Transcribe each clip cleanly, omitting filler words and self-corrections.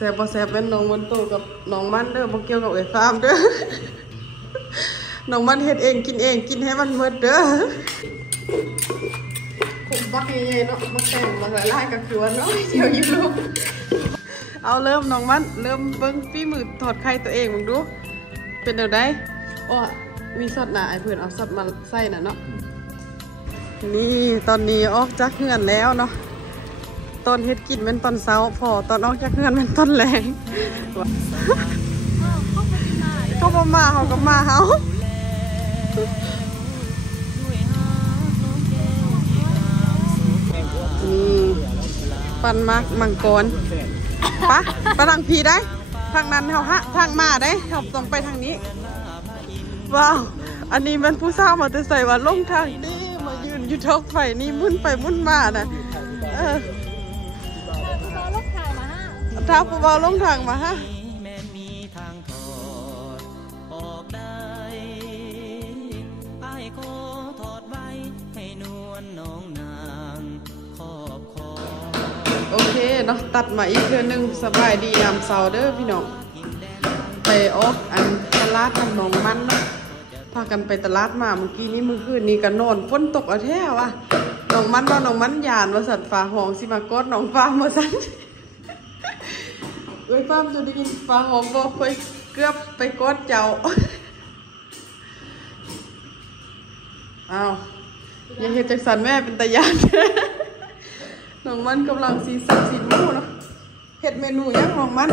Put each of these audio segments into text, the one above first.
แซ่บบ่แซ่บเป็นน้องมันโตกับน้องมันเด้อบ่เกี่ยวกับไอ้ฟาร์มเด้อน้องมันเฮ็ดเองกินให้มันหมดเด้อผมบักใหญ่ๆเนาะบักแตงบักหลายๆก็คือว่าน้อยเดียวอยู่ลูกเอาเริ่มน้องมันเริ่มเบิ่งฝีมือถอดไข่ตัวเองมึงดูเป็นแนวใดอ้อมีซอสหนาไอ้เพื่อนเอาซอสมาใส่น่ะเนาะนี่ตอนนี้ออกจากเฮือนแล้วเนาะตอนเฮ็ดกินเป็นตอนเช้าพอตอนออกจากเฮือนเป็นตอนแรงเขาบ่มาเขาก็มาเฮาปันมังกรปะทางพีได้ทางนั้นเขาฮะทางมาได้เขาต้องไปทางนี้ว้าวอันนี้มันผู้สาวมาแต่ใส่ว่าลงทางนี้มายืนอยู่ท้องไฟนี่มุ่นไปมุ่นมานะท้าผู้บ่าวลงทางมาฮะโอเคเนาะตัดมาอีกเทื่อนึงสบายดียามเช้าเด้อพี่น้องไปออกอันตลาดน้องมันเนาะพากันไปตลาดมาเมื่อกี้นี้มื้อคืนนี้ก็นอนฝนตกเอาแท้ว่ะน้องมันว่าน้องมันยานว่าสัตว์ฟ้าห้องสิมากดน้องฟ้ามาสั่นเอ้ยฟ้ามจะได้ยินฟ้าห้องบ่ค่อยเกือบไปกดเจ้าอ้าวอย่าเฮ็ดจังซั่นแม่เป็นตาย่านน้องมันกำลังสีสันสีหมูเนาะเห็ดเมนูยังน้องมัน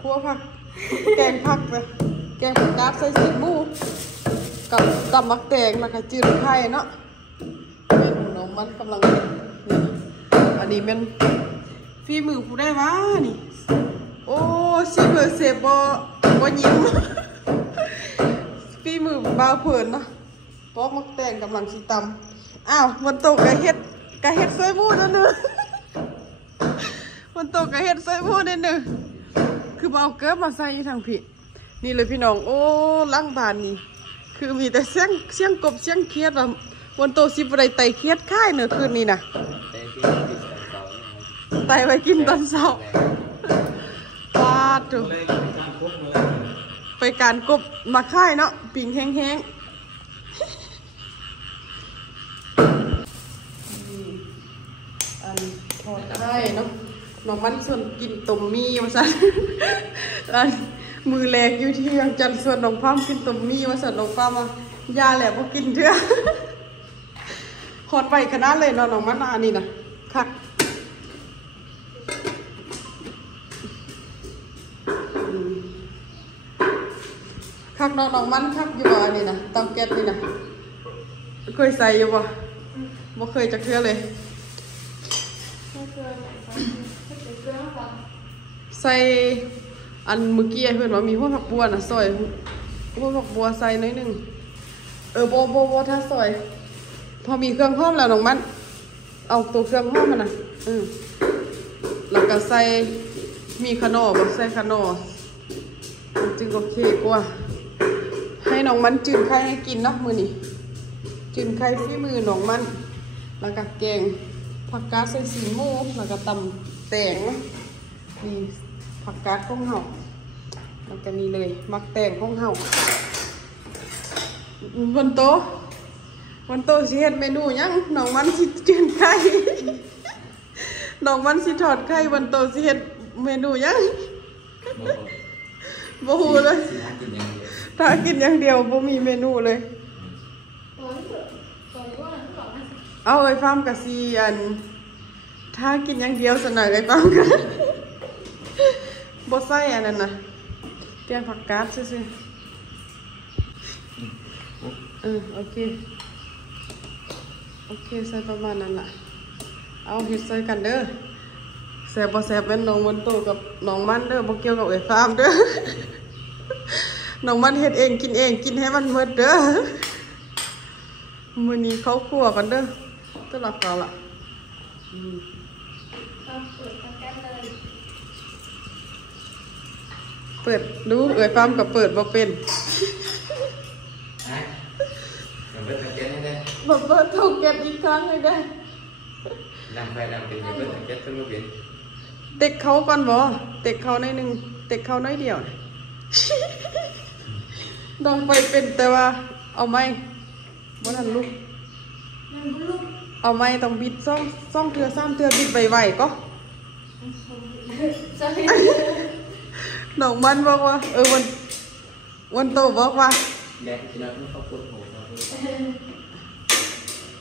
คั่วผักแกงผักเลยแกงผักกาดใส่สีหมูกับตำมักแตงนะคะจืดไข่เนาะเมนูน้องมันกำลังนี่อันนี้เป็นฝีมือผู้ได้วะนี่โอ้ชีเบอร์เซบบ่ยิ้มฝีมือบ่าวเผินเนาะปอกมักแตงกำลังสีตำอ้าวมันโตกะเฮ็ดซอยหมูนั่นนึงมันโตกะเฮ็ดซอยหมูนั่นนึงคือเอาเกลือมาใส่ทางผิดนี่เลยพี่น้องโอ้ล้างบานนี่คือมีแต่เสียงกบเสียงเคียดแบบวันโตสิบไรไตเคียดค่ายเนอะคืนนี้นะไตไปกินตอนเช้าปาดดูไปการกบมาค่ายเนาะปิ่งแห้งทอดได้เนาะน้องมันส่วนกินต้มมีมาสั่นมือแรกอยู่ที่ยังจันส่วนน้องฟ้ามกินต้มมีมาสั่นน้องฟ้ามายาแหละพอกินเถอะหอดไปขนาดเลยเนาะน้องมันอันนี้นะคักคักน้องมันคักอยู่บ่อันนี้นะเตาแก๊สนี่นะเคยใส่อยู่บ่บ่เคยจะเทื่อเลยใส่อันเมื่อกี้เพื่อนว่ามีหัวผักบัวนะซอยหัวผักบัวใส่น้อยหนึ่งโบถ้าซอยพอมีเครื่องหอมแล้วน้องมันเอาตัวเครื่องหอมมันนะแล้วก็ใส่มีขนมบ่ใส่ขนมจึงโอเคกว่าให้น้องมันจืดไข่ให้กินเนาะมื้อนี้จืดไข่ฝีมือน้องมันแล้วก็แกงผักกาดใส่สีหมูแล้วก็ตำแตงนี่ผักกาดของเห่าแล้วก็นี่เลยมักแตงของเห่าวันโตสิเฮ็ดเมนูยังน้องมันสิจืดไข่น้องมันสิทอดไข่วันโตสิเฮ็ดเมนูยังบ่ฮู้เลยถ้ากินอย่างเดียวบ่มีเมนูเลยเอาไอ้ฟาร์มกับซีอันถ้ากินอย่างเดียวสนอยไอ้ฟาร์มกันบดไส้อันนั้นนะเตรียมผักกาดซื่อโอเคใส่ประมาณนั้นแหละเอาเห็ดใส่กันเด้อแซ่บบ่แซ่บเป็นน้องมันโตกับน้องมันเด้อบ่เกี่ยวกับไอ้ฟาร์มเด้อน้องมันเฮ็ดเองกินให้มันหมดเด้อมื้อนี้เขาคั่วกันเด้อตลอดเก่าละเปิดดูเอ่ยฟาร์มกับเปิดบ่เป็นเปิดถูกเก็บอีกครั้งเลยได้ ดังไฟดังเป็นจะเป็นเก็บขึ้นมาเป็นเต็กเขาก่อนบ่เต็กเขาน้อยนึงเต็กเขาน้อยเดียวดังไฟเป็นแต่ว่าเอาไม้บ่ทันลุกเอาไม้ต้องบิดซ่องเทื่อ3เทื่อบิดไวๆก็น้องมันบอกว่าวันโตบอกว่าแดดที่เราต้องเข้าปวดหัว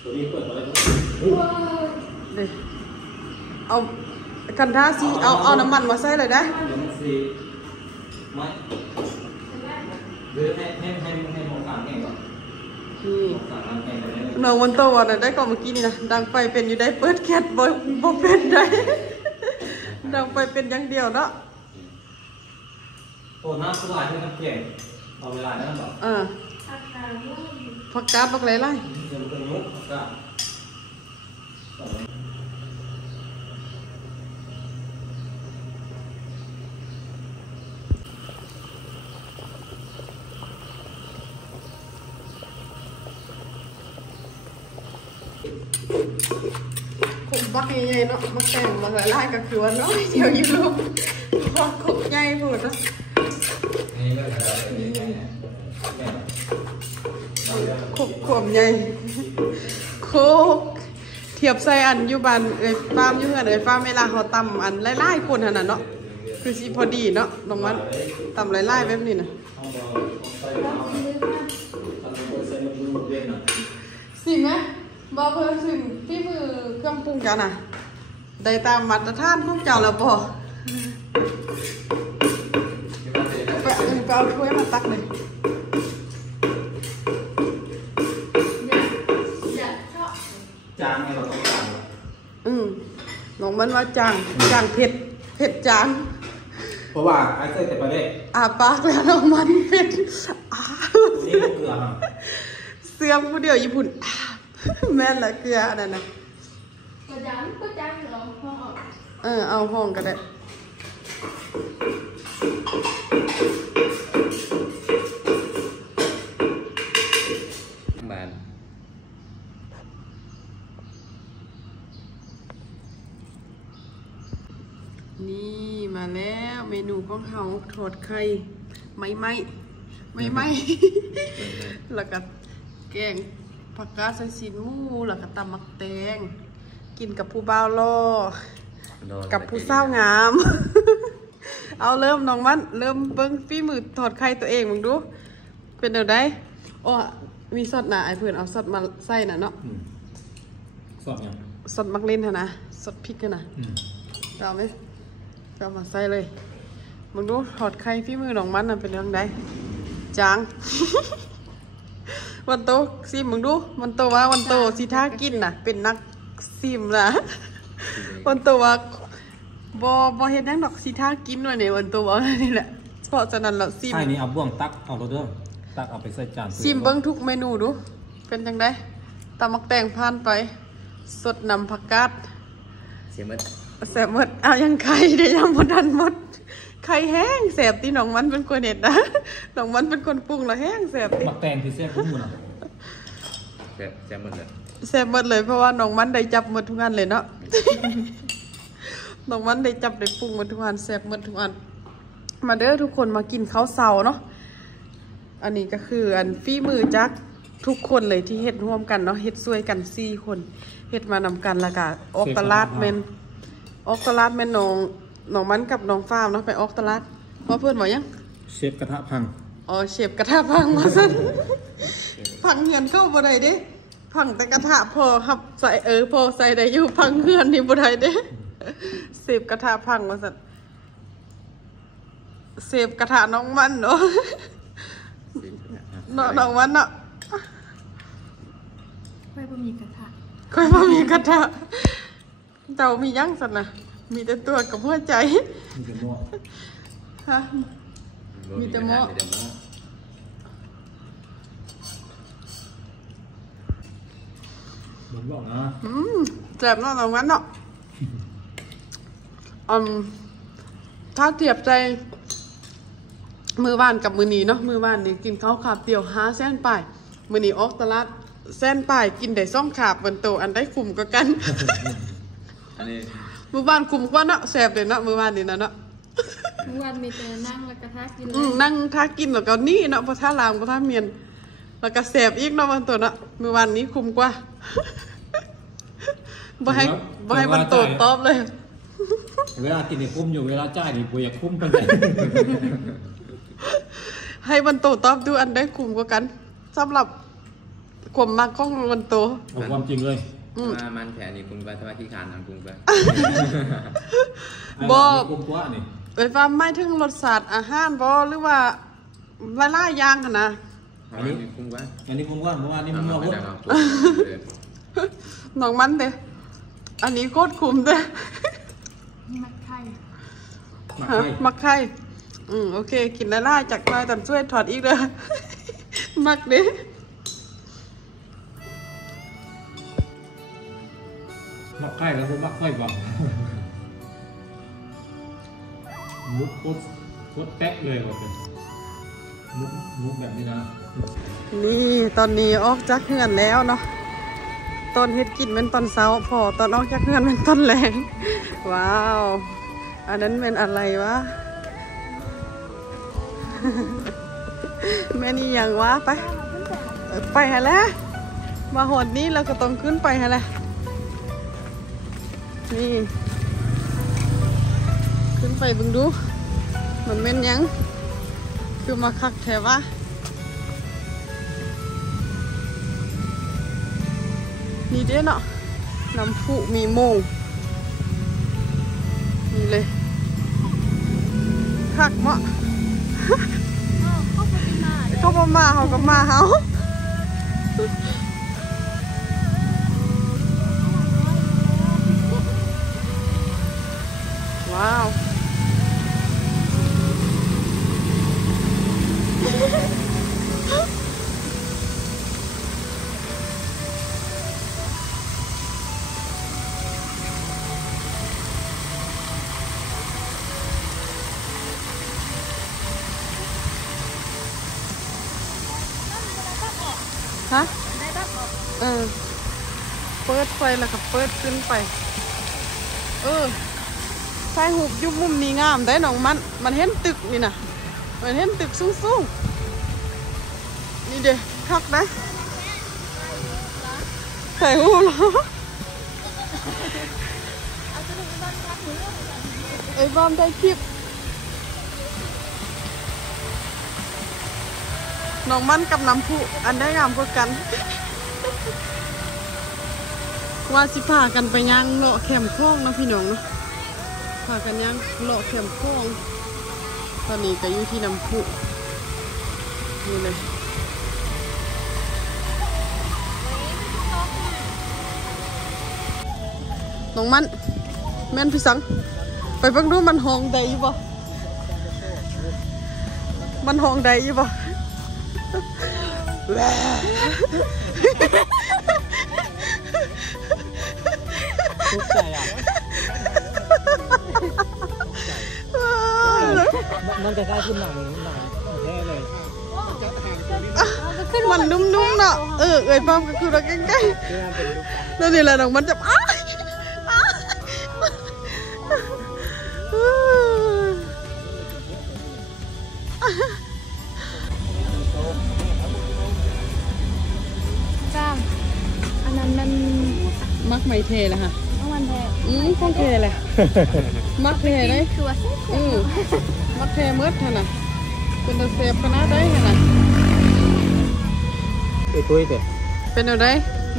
ตัวนี้เปิดมาแล้วเด้เอาคันท่าสิเอาน้ำมันมาใส่เลยนะน้ำมันสีไม่หรือให้มองกลางแห้งก่อนนี่กลางแห้งก่อนเลยน้องวันโตว่าได้ก็เมื่อกี้นี่นะดังไฟเป็นอยู่ได้เปิดแคทบ่เป็นได้ดังไฟเป็นอย่างเดียวเนาะโอ้น้ำสลายให้น้ำเก่งเอาเวลาได้หรอผักกาดบักไล่จะเป็นมุกก็ผมบักใหญ่ๆเนาะมาแต่งบักไล่ก็คือว่าน้อยเดียวอยู่ลูกพอขุกใหญ่พูดนะขมใหญ่โคกเทียบใส่อันอยู่บ้านฟาร์มอยู่เฮือนฟาร์มเวลาเขาตำอันไล่ๆคนขนาดเนาะคือสิพอดีเนาะน้องมันตำไล่ๆแบบนี้นะสิไหมบอเพิ่มสิพี่มือเครื่องปรุงจ้าน่ะได้ตามมาตรฐานพวกเจ้าแล้วบ่ไปเอาถ้วยมาตักเลยจางไงเราต้องจางน้องมันว่าจางเผ็ดจางเพราะว่าไอ้เส้นแต่ประเด็นปากแล้วน้องมันเผ็ดนี่เกลือเสื่อมผู้เดียวญี่ปุ่นแม่นละเกลือนั่นนะก็จางเอาห้องเอาห้องก็ได้บานนี่มาแล้วเมนูของเขาทอดไข่ไม่แล้วก็แกงผักกาดใส่ซีนหมูแล้วก็ตำมักแตงกินกับผู้บ่าวล่อกับผู้สาวงามเอาเริ่มน้องมันเริ่มเบิ้งฝีมือทอดไข่ตัวเองมึงดูเป็นเดี๋ยวได้อ๋อมีซอสหนาไอ้เพื่อนเอาซอสมาใส่น่ะเนาะซอสยังซอสมักเล่นนะซอสพริกกันนะเอาไหมเอามาใส่เลยมึงดูทอดไข่ฝีมือน้องมันน่ะเป็นเรื่องใดจางวันโตซิมมึงดูวันโตว่าวันโตสิท่ากินน่ะเป็นนักซิมนะวันโตว่าบอเห็นนักดอกสิท่ากินวันนี้วันโตว่านี่แหละเพราะฉะนั้นเราซิมไข่นี้เอาบ่วงตักเอาเด้อตักเอาไปใส่จานซิมเบิ้งทุกเมนูดูเป็นจังไดตำมักแตงผ่านไปสดนำผักกาดเสียมดเอายังไข่เดี๋ยวยังหมดดันหมดไข่แห้งแสบที่น้องมันเป็นคนเด็ดนะน้องมันเป็นคนปรุงแล้วแห้งแสบมักแตงคือแซ่บทุกมื้อแซ่บหมดเลยแสบหมดเลยเพราะว่าน้องมันได้จับหมดทุกอันเลยเนาะน้องมันได้จับได้ปรุงหมดทุกอันแสบหมดทุกอันมาเด้อทุกคนมากินข้าวเสาเนาะอันนี้ก็คืออันฝีมือจักทุกคนเลยที่เฮ็ดร่วมกันเนาะเฮ็ดช่วยกัน4คนเฮ็ดมานำกันแล้วก็ออกตลาดแม่นน้องมันกับน้องฟ้ามเนาะไปออกตลาดว่าเพื่อนบอกยังเชฟกระทะพังเชฟกระทะพังมาสั่นพังเงินเข้าบ่ได้เด้พังแต่กระทะพอครับใส่พอใส่ได้อยู่พังเงินนี่บ่ได้เด้เชฟกระทะพังมาสั่นเชฟกระทะน้องมันเนาะน้องมันเนาะค่อยบ่มีกระทะเจ้ามียังสั่นน่ะมีแต่ตัวกับหัวใจฮะมีแต่หม้อผมบอกนะแซ่บเนาะน้องมันเนาะถ้าเทียบใจมือบ้านกับมือนีเนาะมือบ้านนี่กินข้าวขาบเดียว5 เส้นป่ายมือนีออกตลาดเส้นป่ายกินได้2 ขาบเหมือนโตอันได้คุ้มกว่ากัน อันนี้ มือบ้านคุมกว่าเนาะแสบเลยเนาะมือบ้านนี่นะเนาะ เมื่อวานมีแต่นั่งแล้วก็ทักกินเล อื ย นั่งท่ากินแล้วก็นี่เนาะพอท่าลางพอท่าเมียนแล้วก็แสบอีกเนาะวันตัวเนาะมือวันนี้คุมกว่าบ่ให้มันโตตอบเลย เวลากินนี่คุ้มอยู่เวลาจ่ายนี่ปุยอยากคุ้มกันเลย ให้มันโตตอบดูอันได้คุมกว่ากันสำหรับความมักของมันโต เอาความจริงเลย มามันแผลนี่คุณไปสมาธิการทางคุณไป บ่ คุ้มกว่านี่ เอ้ยว่าไม่ถึงรสชาติอาหารบ่หรือว่าหลายๆอย่างหั่นนะ อันนี้คุณว่า อันนี้คุ้มกว่าเพราะว่านี่มัน มา ว่า ไป พุ่ ดังเอา น้องมันเด้อันนี้โคตรคุมเด้ มักไข่ หมักไข่ มักไข่โอเคกินหลายๆจากหน่อยตอนช่วยถอดอีกเด้อ มักเด้ หมักไข่แล้วผมหมักไข่กว่ามุกโคตรแป๊ะเลยว่ะเป็นมุกแบบนี้นะ นี่ตอนนี้ออกจากเฮือนแล้วเนาะตอนเฮ็ดกินเป็นตอนเช้าพอตอนออกจากเฮือนเป็นตอนแรงว้าวอันนั้นเป็นอะไรวะ แม่นี่ยังวะไปไปฮะแล้วมาหดนี้เราก็ต้องขึ้นไปฮะแล้วนี่ขึ้นไปบึงดูมันเป็นยังคือมาคักแถวะนี่เด้เนาะน้ำพุมีโมงนี่เลยคักเนาะ เข้าไปกินมา เขาบ่มาเขาก็มาเฮาว้าวฮะเปิดไฟแล้วก็เปิดขึ้นไปไฟหุบยุบมุมนี้งามได้น้องมันเห็นตึกนี่นะมันเห็นตึกสูงๆนี่เด้คักได้ใส่หูเหรอไอ้บอมได้คลิปน้องมันกับน้ำพุอันได้งามกว่ากันว่าสิพากันไปย่างเลาะแคมป์คลองนะพี่น้องเนาะพากันย่างเลาะแคมป์คลองตอนนี้ก็อยู่ที่น้ำพุนี่เลยน้องมันแม่นพี่สังไปเบิ่งดูมันห้องใดอยู่บ่มันห้องใดอยู่บ่ทุกใจอ่ะมันจะใกล้ขึ้นหนังแท้เลย มันนุ่มๆเนาะเอ้ยป้อมก็คือเราใกล้ๆนั่นนี่แหละน้องมันจะก้ามอันนั้นมัน มักไม่เทเลยค่ะ เมื่อวันแท้ คงเทเลยมักเทเลย คือว่าเส้น มักเทเมื่อท่าน่ะเป็นตะเสียบขนาดได้ท่าน่ะ ตุ้ยเด็ด เป็นอะไร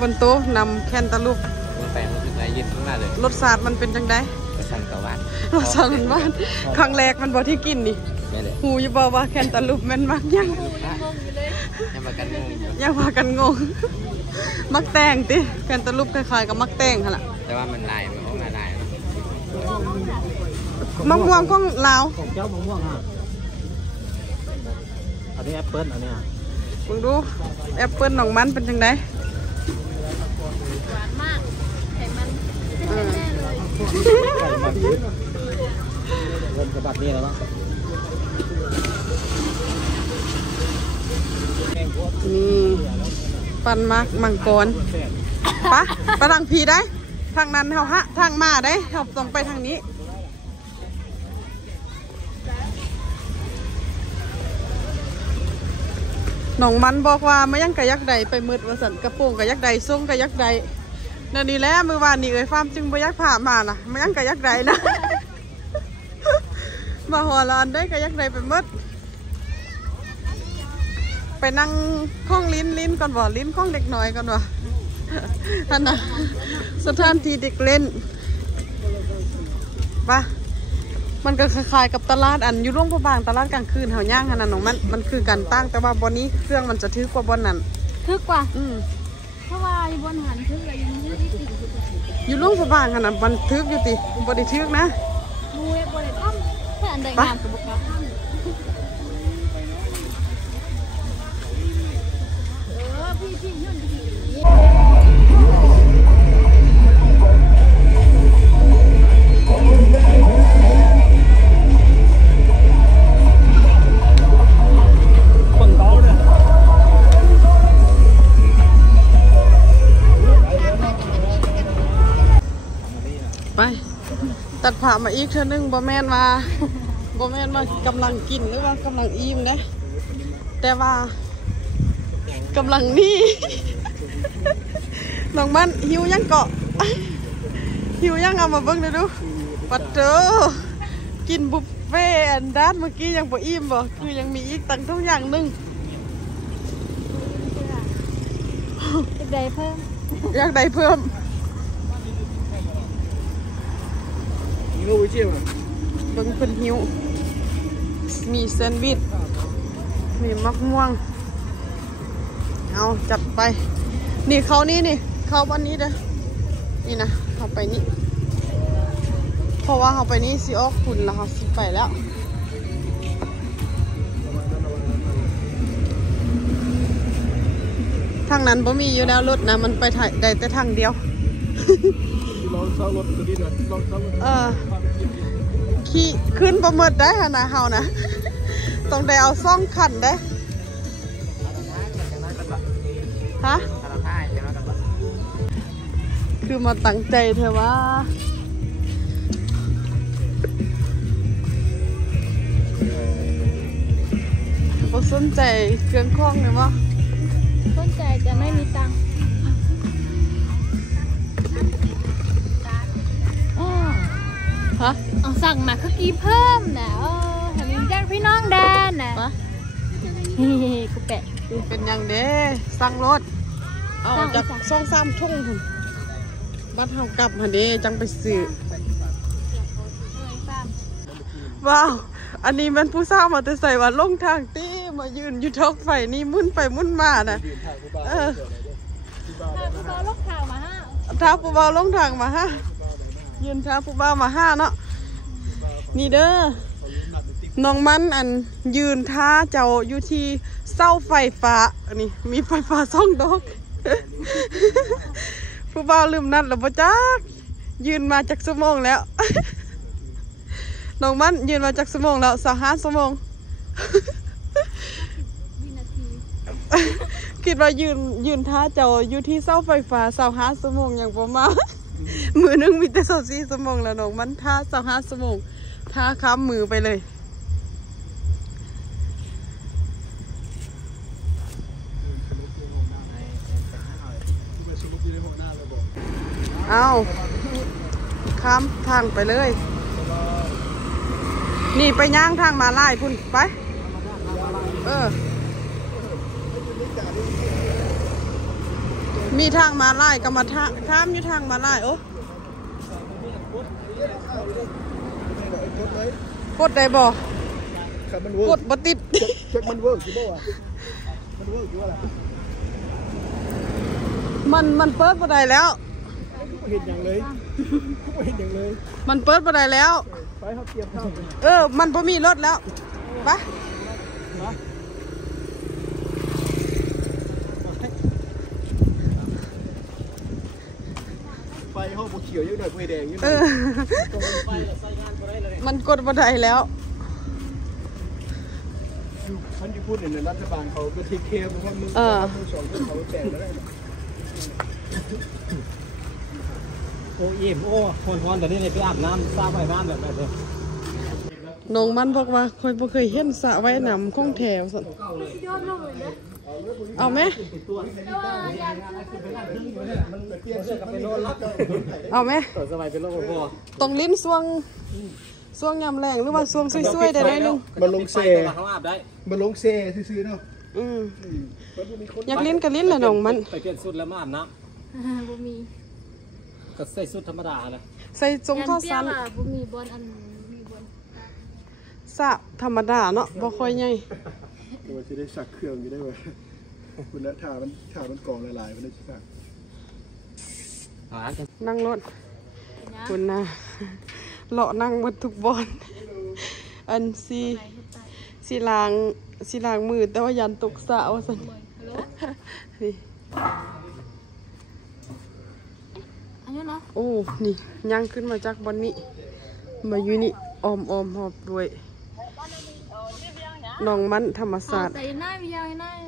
บนโต๊ะนำแคนตาลูป มันแปลงรู้สึกไรยินขึ้นมาเลย รสชาติมันเป็นจังได กระชังตะวัน รสชาติมันบ้านครั้งแรกมันบ่ที่กินนี่ แม่เลย หูอยู่บ่ว่าแคนตาลูปแม่นมักยัง ยังมากันงงอยู่ อย่าพากันงง มักแตงติแคนตาลูปคล้ายๆกับมักแตงหั่นล่ะ แต่ว่ามันลายมันคงลาย มะม่วงของลาว ของเจ้ามะม่วงอ่ะอันนี้แอปเปิ้ลอันนี้ มึงดูแอปเปิ้ลของมันเป็นจังได หวานมากไขมันแน่เลย ไก่มันยืดเริ่มกระบัดนี่แล้วมั้ง นี่ปันมักมังกรปะไปทางผีได้ ทางนั้นเฮาฮะทางมาได้เฮาต้องไปทางนี้น้องมันบอกว่าไม่ยังกะยักใดไปมืดว่าสันกระโปรงกะยักใดส่งกะยักใดนั่นนี่แหละมือวานนี่เอ้ยฟาร์มจึงไปยักผ่ามานะไม่ยังกะยักใดนะ มาหัวลานได้กะยักใดไปมืดไปนั่งข้องลิ้นก่อนบ่ลิ้นข้องเด็กน้อยก่อนบ่ท่านนะสถานที่เด็กเล่นปะมันก็คล้ายๆกับตลาดอันอยู่ร่วงพระบางตลาดกลางคืนเฮาย่างขนาดของมันคือการตั้งแต่ว่าบอนนี้เครื่องมันจะทึกกว่าบอนนั้น ทึกกว่าเพราะว่าอยู่บนหันทึกอะไรยังทึกอีก อยู่ร่วงพระบางขนาดมันทึกอยู่ติบอดี้ทึกนะมูเอโบเลตัมแค่อันใดงามกับบุกกาพี่ยุ่นไปตัดผ่ามาอีกเท่านึงบ่แม่นว่ากำลังกินหรือว่ากำลังอิ่มนะแต่ว่ากำลังนี่ น้องมันหิวยังเกาะ หิวยังเอามาเบิ่งดูปัดเจอกินบุฟเฟ่อันด้านเมื่อกี้ยังบ่อิ่มบ่คือยังมีอีกตั้งทุกอย่างนึง อยากได้เพิ่ม อยากได้เพิ่มเบิ่งเพิ่นหิวมีแซนด์วิชมีมะม่วงเอาจัดไปนี่เขานี่เขาวันนี้เด้อนี่นะเขาไปนี่เพราะว่าเขาไปนี่สิออกคุณแล้วเขาสิไปแล้วทางนั้นบ่มีอยู่แล้วรถนะมันไปได้แต่ทางเดียวลองเช่ารถตัวนี้หน่อยลองเช่ารถขี่ขึ้นประเมิดได้ฮะนะเฮานะต้องได้เอาซ่องขันได้ฮะคือมาตั้งใจเธอว่าบ่สนใจเครื่องคล้องเลยมั้งสนใจจะไม่มีตังค์ฮะเอาสั่งมาคุกกี้เพิ่มนะเห็นญาติพี่น้องแดนนะเฮ้กูแปะเป็นยังเด้สั่งรถเอาจาก2-3 ทุ่งคุณบัดเฮากลับมาเด้จังไปซื้อว้าวอันนี้มันผู้สาวมาแต่ใส่ว่าลงทางตี้มายืนอยู่ท้องไฟนี่มุ่นไปมุ่นมานะถ้าผู้บ่าวลงทางมาห้าท้าผู้บ่าวลงทางมาห้ายืนท้าผู้บ่าวมาห้าเนาะนี่เด้อน้องมันอันยืนท้าเจ้าอยู่ที่เสาไฟฟ้าอันนี้มีไฟฟ้า2 ดอกผู้บ่าวลืมนัดแล้วบ่จักยืนมาจากชั่วโมงแล้วน้องมันยืนมาจากชั่วโมงแล้ว25 ชั่วโมงคิดว่ายืนท้าเจ้าอยู่ที่เสาไฟฟ้า25 ชั่วโมงอย่างประมาณมือนึงมีแต่24 ชั่วโมงแล้วน้องมันท้า25 ชั่วโมงท้าค้ำมือไปเลยเอาข้ามทางไปเลยนี่ไปย่างทางมาลายพุ่นไปมีทางมาลายก็มาข้ามอยู่ทางมาลายโอ้กดได้บ่กดบ่ติดมันเวิร์กอยู่บ่วะมันเวิร์กอยู่อะไรมันเปิดบ่ได้แล้วเห็นอย่างเลยเห็นอย่างเลยมันเปิดบ่ได้แล้วไปเขาเตรียมข้าวมันบ่มีรถแล้วไปไฟห้องบ่เขียวอยู่หน่อยไฟแดงอยู่หน่อยมันกดบ่ได้แล้วท่านที่พูดเนี่ยรัฐบาลเขาก็เทคแคร์พวกมึง2 คนเขาแจกแล้วได้ โอ้อิ่มโอ้คนๆแต่นี่เลยไปอาบน้ำสระว่ายน้ำแบบนั้นเลย น้องมันบอกว่าคอยบ่เคยเห็นสระว่ายน้ำของแถวสั่นเอาไหมเอาไหม ต่อสบายเป็นโรคพอ ต้องลิ้นช่วงยามแรงหรือว่าช่วงซวยๆได้หน่อยนึง มันลงเซ่เขาอาบได้มันลงเซ่ซื่อๆเนาะ อยากลิ้นก็ลิ้นแหละน้องมัน ไปเปลี่ยนสุดแล้วมาอาบน้ บ่มี ำก็ใส่สุดธรรมดาเลย ใส่ทรงท่อสั้น บ่มีบอลอันมีบอล สระธรรมดาเนาะบ่ค่อยใหญ่ ว่าจะได้สักเครื่องอยู่ได้ไหมคุณนะถ่ามันกองหลายๆมันได้สัก นั่งรถคุณนะเลาะนั่งหมดทุกบอนอันสีล้างมือแต่ว่ายันตกสระว่าซั่นนี่ อันนี้นะ โอ้นี่ย่างขึ้นมาจากบอนนี้มาอยู่นี่ออมหอบด้วยน้องมันธรรมศาสตร์ ใส่หน้ามียาวหน้า